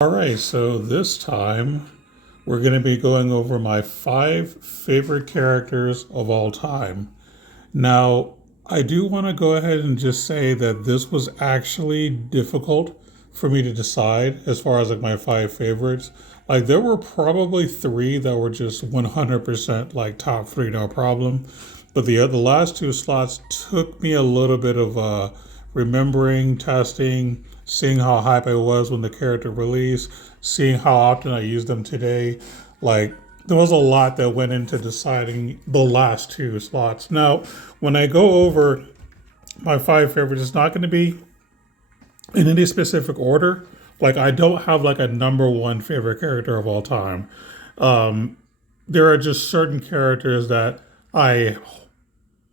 All right, so this time we're going to be going over my 5 favorite characters of all time. Now, I do want to go ahead and just say that this was actually difficult for me to decide as far as like my 5 favorites. Like there were probably 3 that were just 100% like top 3 no problem, but the last 2 slots took me a little bit of remembering, testing, seeing how hype I was when the character released, seeing how often I use them today. Like there was a lot that went into deciding the last 2 slots. Now, when I go over my 5 favorites, it's not going to be in any specific order. Like I don't have like a number one favorite character of all time. Um, there are just certain characters that I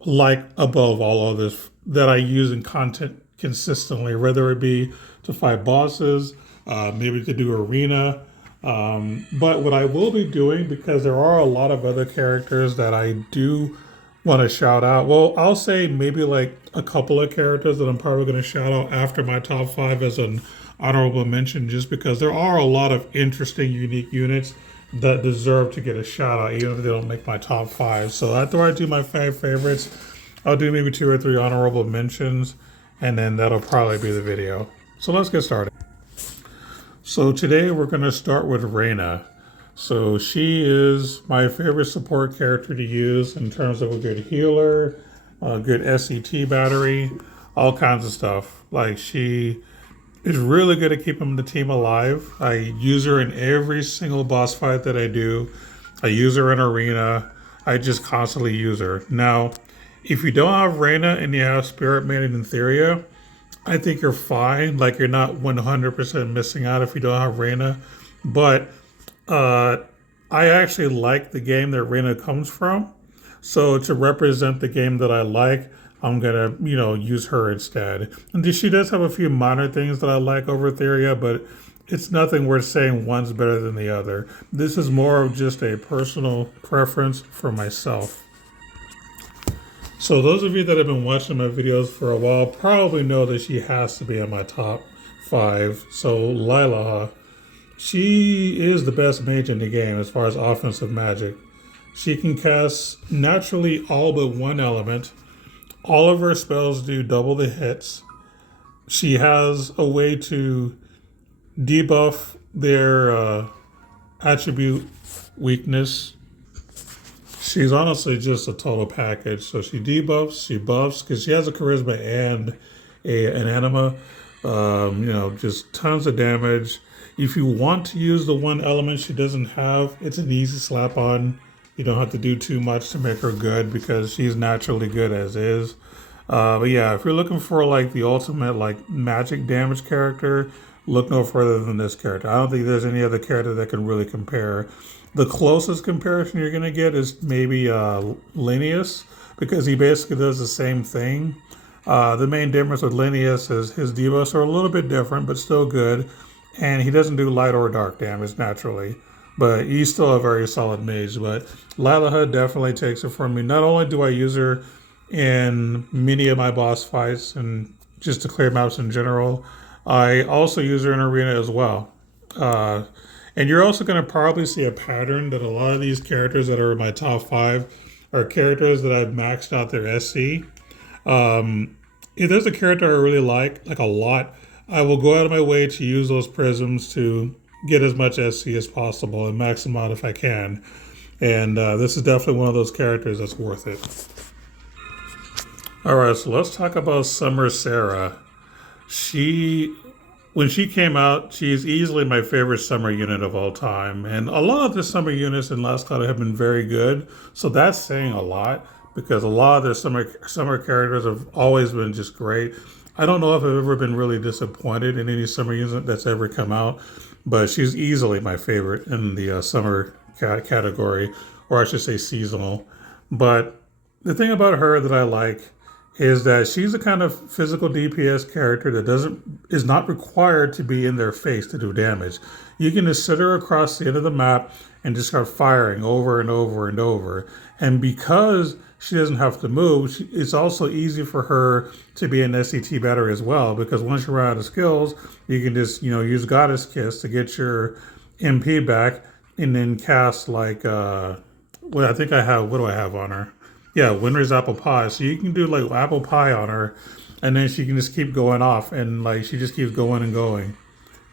like above all others that I use in content consistently, whether it be to fight bosses, maybe to do arena. But what I will be doing, because there are a lot of other characters that I do want to shout out. Well, I'll say maybe like a couple of characters that I'm probably going to shout out after my top 5 as an honorable mention, just because there are a lot of interesting, unique units that deserve to get a shout out, even if they don't make my top 5. So after I do my 5 favorites, I'll do maybe 2 or 3 honorable mentions, and then that'll probably be the video. So let's get started. So today we're going to start with Reyna. So she is my favorite support character to use in terms of a good healer, a good SCT battery, all kinds of stuff. Like she is really good at keeping the team alive. I use her in every single boss fight that I do. I use her in arena. I just constantly use her. Now, if you don't have Reyna and you have Spirit Man and Etheria, I think you're fine. Like you're not 100% missing out if you don't have Reyna. But uh, I actually like the game that Reyna comes from. So to represent the game that I like, I'm gonna, use her instead. And she does have a few minor things that I like over Etheria, but it's nothing worth saying one's better than the other. This is more of just a personal preference for myself. So those of you that have been watching my videos for a while probably know that she has to be in my top 5. So Lila, she is the best mage in the game as far as offensive magic. She can cast naturally all but one element. All of her spells do double the hits. She has a way to debuff their attribute weakness. She's honestly just a total package. So she debuffs, she buffs, because she has a charisma and an anima. Just tons of damage. If you want to use the one element she doesn't have, it's an easy slap on. You don't have to do too much to make her good because she's naturally good as is. But yeah, if you're looking for like the ultimate like magic damage character, look no further than this character. I don't think there's any other character that can really compare. The closest comparison you're going to get is maybe Linnaeus, because he basically does the same thing. The main difference with Linnaeus is his debuffs are a little bit different, but still good. And he doesn't do light or dark damage naturally. But he's still a very solid mage. But Lila definitely takes it from me. Not only do I use her in many of my boss fights and just to clear maps in general, I also use her in arena as well. And you're also going to probably see a pattern that a lot of these characters that are in my top 5 are characters that I've maxed out their SC. If there's a character I really like a lot, I will go out of my way to use those prisms to get as much SC as possible and max them out if I can. And this is definitely one of those characters that's worth it. All right, so let's talk about Summer Sarah. When she came out, she's easily my favorite summer unit of all time. And a lot of the summer units in Last Cloud have been very good. So that's saying a lot because a lot of their summer characters have always been just great. I don't know if I've ever been really disappointed in any summer unit that's ever come out, but she's easily my favorite in the summer category, or I should say seasonal. But the thing about her that I like is that she's the kind of physical DPS character that is not required to be in their face to do damage. You can just sit her across the end of the map and just start firing over and over and over. And because she doesn't have to move, it's also easy for her to be an SCT battery as well. Because once you run out of skills, you can just use Goddess Kiss to get your MP back, and then cast like well, I think I have, what do I have on her? Yeah, Winter's apple pie. So you can do like apple pie on her, and then she can just keep going off, and like she just keeps going and going.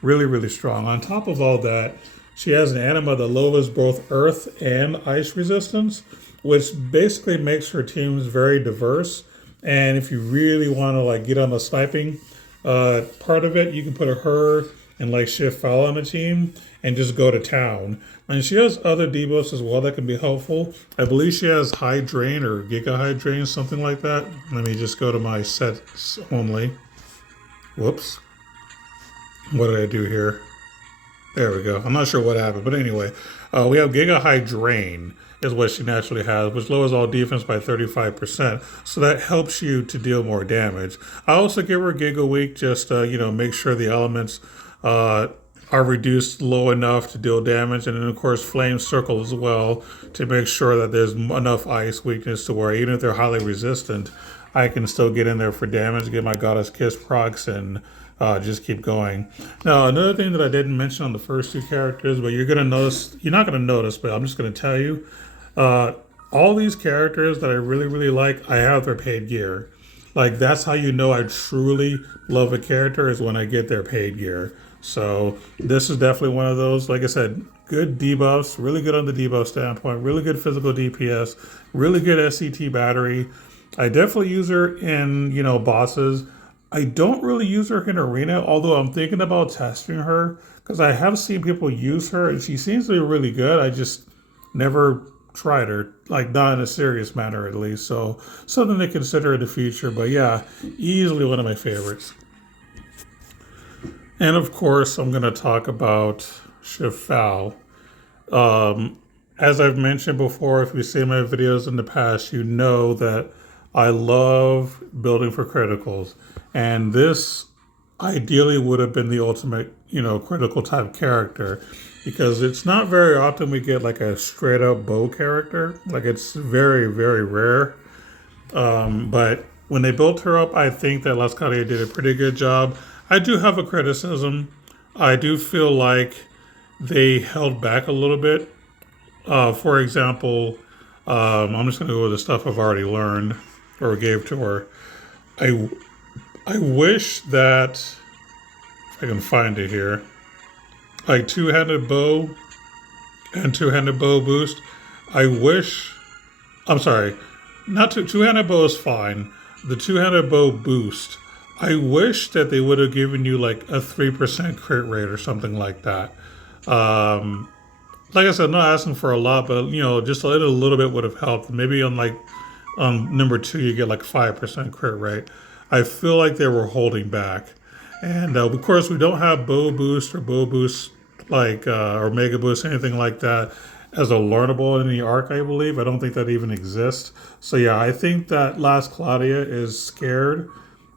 Really, really strong. On top of all that, she has an anima that lowers both earth and ice resistance, which basically makes her teams very diverse. And if you really want to like get on the sniping part of it, you can put her and like Shift Foul on the team and just go to town. And she has other debuffs as well that can be helpful. I believe she has High Drain or Giga High Drain, something like that. Let me just go to my sets only. Whoops. What did I do here? There we go. I'm not sure what happened, but anyway, we have Giga High Drain is what she naturally has, which lowers all defense by 35%. So that helps you to deal more damage. I also give her Giga Weak just make sure the elements are reduced low enough to deal damage, and then of course Flame Circle as well to make sure that there's enough ice weakness to where even if they're highly resistant, I can still get in there for damage, get my Goddess Kiss procs, and just keep going. Now, another thing that I didn't mention on the first two characters, but you're not gonna notice, but I'm just gonna tell you, all these characters that I really, really like, I have their paid gear. Like, that's how you know I truly love a character, is when I get their paid gear. So this is definitely one of those. Like I said, good debuffs, really good on the debuff standpoint, really good physical DPS, really good SCT battery. I definitely use her in, bosses. I don't really use her in arena, although I'm thinking about testing her because I have seen people use her and she seems to be really good. I just never tried her, like not in a serious manner at least. So something to consider in the future. But yeah, easily one of my favorites. And of course, I'm going to talk about Shift Foul. As I've mentioned before, if you've seen my videos in the past, you know that I love building for criticals. And this ideally would have been the ultimate, critical type character, because it's not very often we get like a straight up bow character. Like it's very, very rare. But when they built her up, I think that Las Cloudia did a pretty good job. I do have a criticism. I do feel like they held back a little bit. For example, I'm just going to go with the stuff I've already learned or gave to her. I wish that, if I can find it here, like two-handed bow and two-handed bow boost. I'm sorry, not two-handed bow is fine. The two-handed bow boost, I wish that they would have given you like a 3% crit rate or something like that. Like I said, I'm not asking for a lot, but just a little bit would have helped. Maybe on number 2, you get like 5% crit rate. I feel like they were holding back. And of course, we don't have bow boost or mega boost, anything like that as a learnable in the arc, I believe. I don't think that even exists. So yeah, I think that Las Cloudia is scared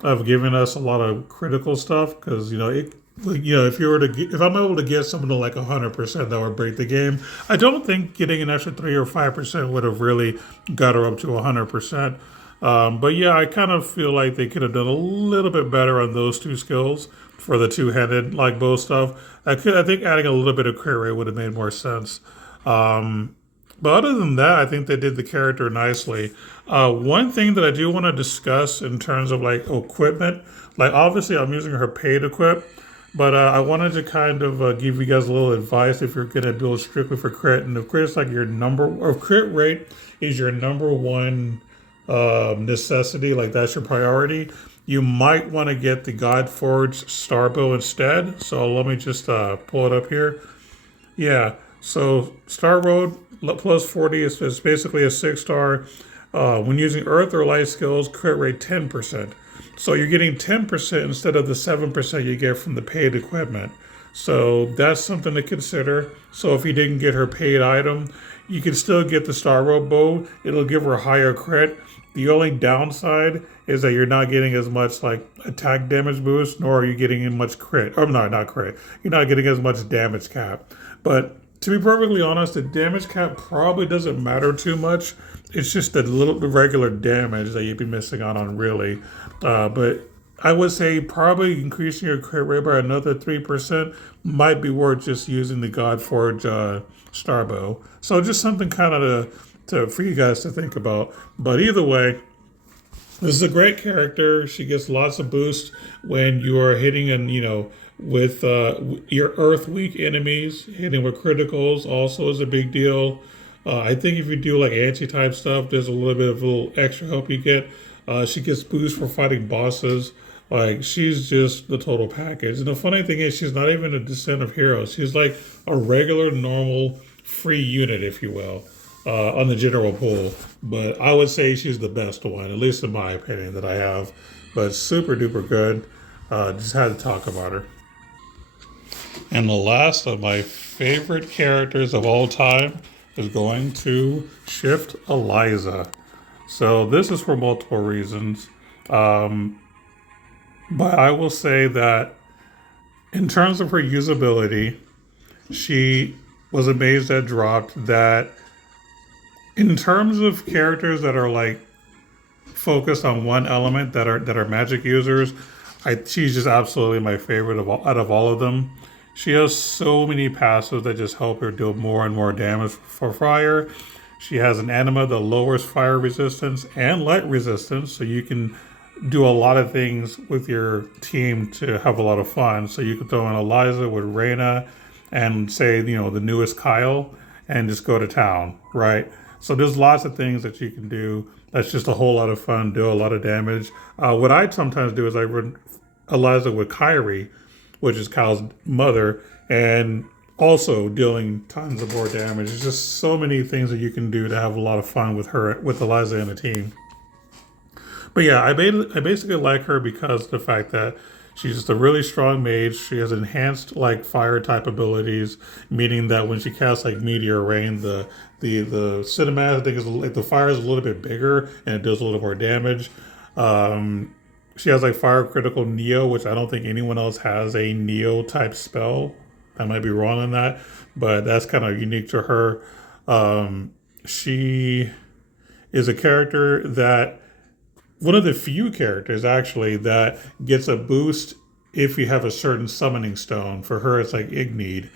of giving us a lot of critical stuff because if I'm able to get someone to like 100%, that would break the game. I don't think getting an extra 3 or 5% would have really got her up to 100%. But yeah, I kind of feel like they could have done a little bit better on those two skills for the two-handed like bow stuff. I think adding a little bit of crit rate would have made more sense. But other than that, I think they did the character nicely. One thing that I do want to discuss in terms of like equipment, like obviously I'm using her paid equip, but I wanted to kind of give you guys a little advice if you're going to build strictly for crit. And if crit's like crit rate is your number one necessity, like that's your priority, you might want to get the Godforged Starbow instead. So let me just pull it up here. Yeah, so Star Road plus 40 is basically a 6-star. When using Earth or Light skills, crit rate 10%. So you're getting 10% instead of the 7% you get from the paid equipment. So that's something to consider. So if you didn't get her paid item, you can still get the Starro bow. It'll give her higher crit. The only downside is that you're not getting as much like attack damage boost, nor are you getting as much crit. Or no, not crit. You're not getting as much damage cap. But to be perfectly honest, the damage cap probably doesn't matter too much. It's just the regular damage that you'd be missing out on, really. But I would say probably increasing your crit rate by another 3% might be worth just using the Godforge Starbow. So just something kind of for you guys to think about. But either way, this is a great character. She gets lots of boost when you are hitting and with your Earth weak enemies. Hitting with criticals also is a big deal. I think if you do like anti-type stuff, there's a little extra help you get. She gets boost for fighting bosses. Like, she's just the total package. And the funny thing is, she's not even a Descent of Heroes. She's like a regular, normal, free unit, if you will, on the general pool. But I would say she's the best one, at least in my opinion, that I have. But super duper good. Just had to talk about her. And the last of my favorite characters of all time is going to Shift Eliza. So this is for multiple reasons. But I will say that in terms of her usability, she was amazed that dropped that in terms of characters that are like focused on one element that are magic users, she's just absolutely my favorite out of all of them. She has so many passives that just help her deal more and more damage for fire. She has an anima that lowers fire resistance and light resistance, so you can do a lot of things with your team to have a lot of fun. So you can throw in Eliza with Reyna and say, the newest Kyle and just go to town, right? So there's lots of things that you can do. That's just a whole lot of fun, do a lot of damage. What I sometimes do is I run Eliza with Kyrie, which is Kyle's mother, and also dealing tons of more damage. There's just so many things that you can do to have a lot of fun with her, with Eliza and the team. But yeah, I basically like her because of the fact that she's just a really strong mage. She has enhanced like fire type abilities, meaning that when she casts like Meteor Rain, the cinematic thing is like the fire is a little bit bigger and it does a little more damage. She has like fire critical Neo, which I don't think anyone else has a Neo type spell. I might be wrong on that, but that's kind of unique to her. She is a character that one of the few characters actually that gets a boost if you have a certain summoning stone. For her, it's like Igneed.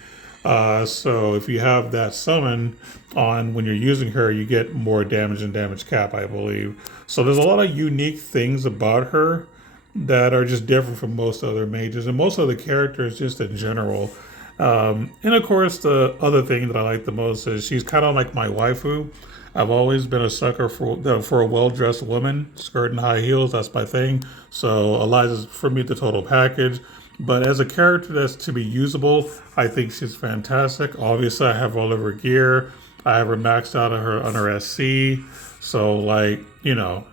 So if you have that summon on when you're using her, you get more damage and damage cap, I believe. So there's a lot of unique things about her that are just different from most other mages and most other characters just in general. And of course, the other thing that I like the most is she's kind of like my waifu. I've always been a sucker for a well-dressed woman, skirt and high heels. That's my thing. So Eliza's for me the total package. But as a character that's to be usable, I think she's fantastic. Obviously, I have all of her gear. I have her maxed out on her SC. So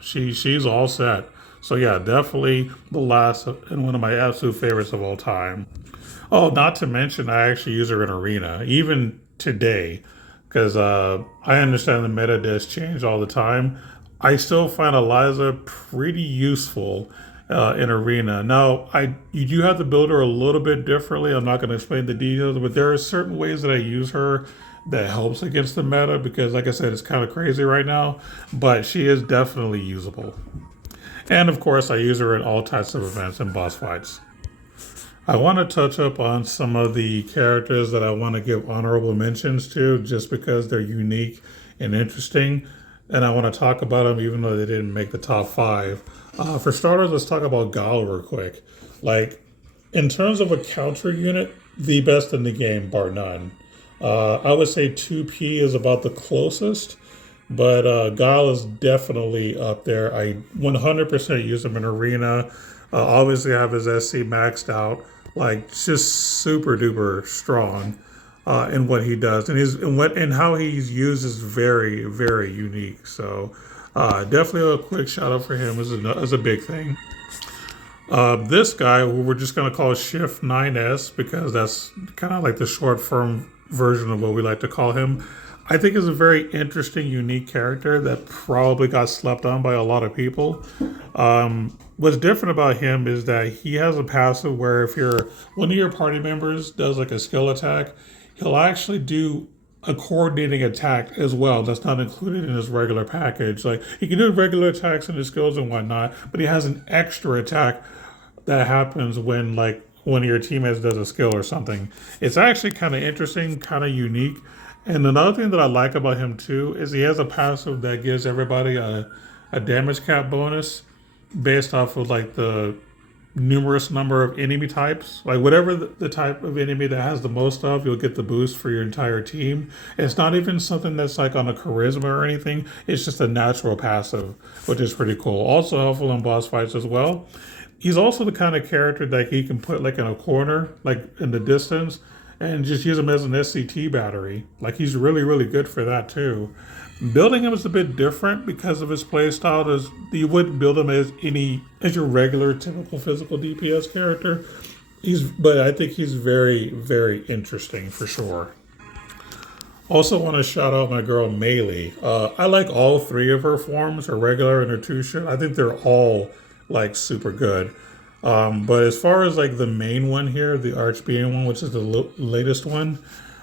she's all set. So yeah, definitely the last and one of my absolute favorites of all time. Oh, not to mention, I actually use her in Arena, even today. Because I understand the meta does change all the time. I still find Eliza pretty useful in Arena. Now, you do have to build her a little bit differently. I'm not going to explain the details, but there are certain ways that I use her that helps against the meta because, like I said, it's kind of crazy right now. But she is definitely usable. And, of course, I use her in all types of events and boss fights. I want to touch up on some of the characters that I want to give honorable mentions to just because they're unique and interesting. And I want to talk about them even though they didn't make the top 5. For starters, let's talk about Gal real quick. Like, in terms of a counter unit, the best in the game, bar none. I would say 2P is about the closest, but Gal is definitely up there. I 100% use him in Arena. Obviously, I have his SC maxed out. Like, just super duper strong in what he does, and how he's used is very, very unique. So, definitely a quick shout out for him as a big thing. This guy, who we're just gonna call Shift 9S because that's kind of like the short form version of what we like to call him. I think is a very interesting, unique character that probably got slept on by a lot of people. What's different about him is that he has a passive where if you're one of your party members does like a skill attack, he'll actually do a coordinating attack as well. That's not included in his regular package. Like he can do regular attacks and his skills and whatnot, but he has an extra attack that happens when like one of your teammates does a skill or something. It's actually kind of interesting, kind of unique. And another thing that I like about him too is he has a passive that gives everybody a damage cap bonus based off of like the numerous number of enemy types. Like whatever the type of enemy that has the most of, you'll get the boost for your entire team. It's not even something that's like on a charisma or anything. It's just a natural passive, which is pretty cool. Also helpful in boss fights as well. He's also the kind of character that you can put like in a corner, like in the distance, and just use him as an SCT battery. Like he's really, really good for that too. Building him is a bit different because of his playstyle. You wouldn't build him as your regular typical physical DPS character. But I think he's very, very interesting for sure. Also, want to shout out my girl Melee. I like all three of her forms, her regular and her Tusha. I think they're all like super good. But as far as like the main one here, the Archbeing one, which is the latest one,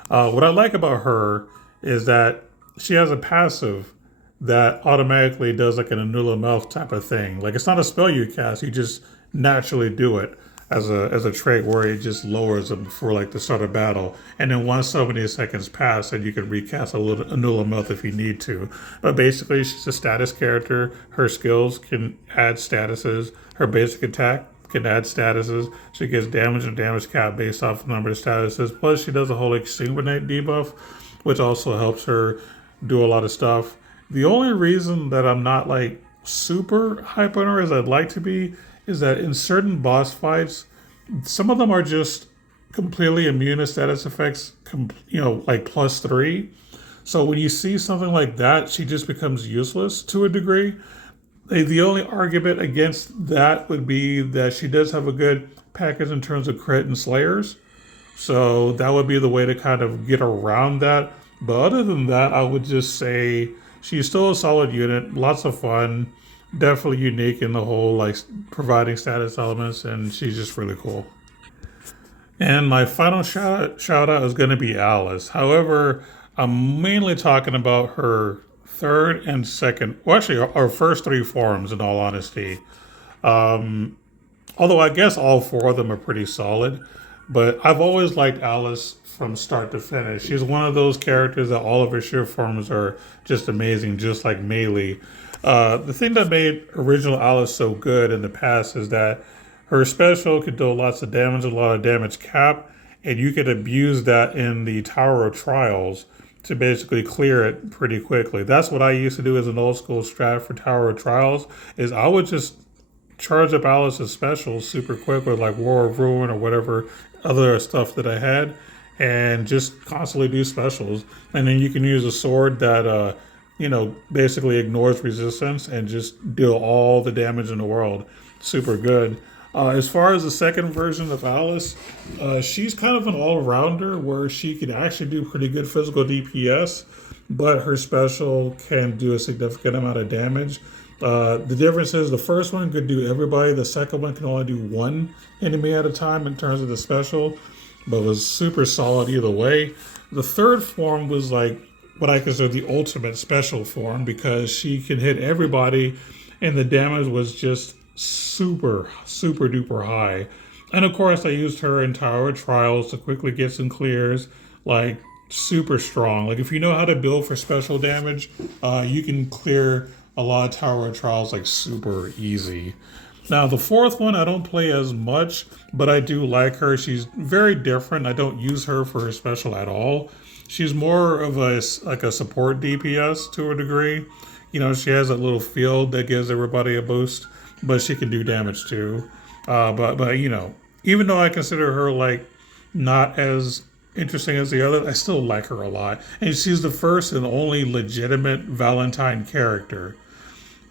what I like about her is that she has a passive that automatically does like an Anula Mouth type of thing. Like it's not a spell you cast, you just naturally do it as a trait where it just lowers them for like the start of battle. And then once so many seconds pass, then you can recast a little Anula Mouth if you need to. But basically, she's a status character. Her skills can add statuses. Her basic attack can add statuses. She gets damage and damage cap based off the number of statuses. Plus, she does a whole extinguinate debuff, which also helps her do a lot of stuff. The only reason that I'm not like super hype on her as I'd like to be is that in certain boss fights, some of them are just completely immune to status effects, like +3. So when you see something like that, she just becomes useless to a degree. The only argument against that would be that she does have a good package in terms of crit and slayers. So that would be the way to kind of get around that. But other than that, I would just say she's still a solid unit, lots of fun, definitely unique in the whole like providing status elements, and she's just really cool. And my final shout out is going to be Alice. However, I'm mainly talking about her third and second, well, actually, our first three forms, in all honesty. Although I guess all four of them are pretty solid. But I've always liked Alice from start to finish. She's one of those characters that all of her shift forms are just amazing, just like Melee. The thing that made original Alice so good in the past is that her special could do lots of damage, a lot of damage cap, and you could abuse that in the Tower of Trials to basically clear it pretty quickly. That's what I used to do as an old school strat for Tower of Trials, is I would just charge up Alice's specials super quick with like War of Ruin or whatever other stuff that I had, and just constantly do specials. And then you can use a sword that basically ignores resistance and just deal all the damage in the world. Super good. As far as the second version of Alice, she's kind of an all-rounder where she can actually do pretty good physical DPS, but her special can do a significant amount of damage. The difference is the first one could do everybody. The second one can only do one enemy at a time in terms of the special, but was super solid either way. The third form was like what I consider the ultimate special form because she can hit everybody, and the damage was just super, super duper high. And of course, I used her in Tower Trials to quickly get some clears, like super strong. Like if you know how to build for special damage, you can clear a lot of Tower Trials like super easy. Now the fourth one I don't play as much, but I do like her. She's very different. I don't use her for her special at all. She's more of a support DPS to a degree. She has a little field that gives everybody a boost, but she can do damage too. But even though I consider her like not as interesting as the other, I still like her a lot. And she's the first and only legitimate Valentine character.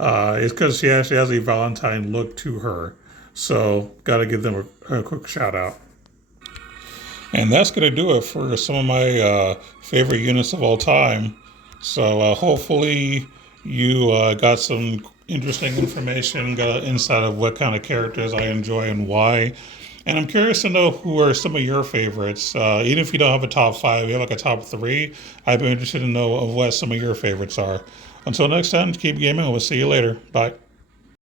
It's because she actually has a Valentine look to her. So, gotta give them a quick shout out. And that's going to do it for some of my favorite units of all time. So hopefully you got some interesting information, got an insight of what kind of characters I enjoy and why. And I'm curious to know who are some of your favorites. Even if you don't have a top five, you have like a top three, I'd be interested to know of what some of your favorites are. Until next time, keep gaming. We'll see you later. Bye.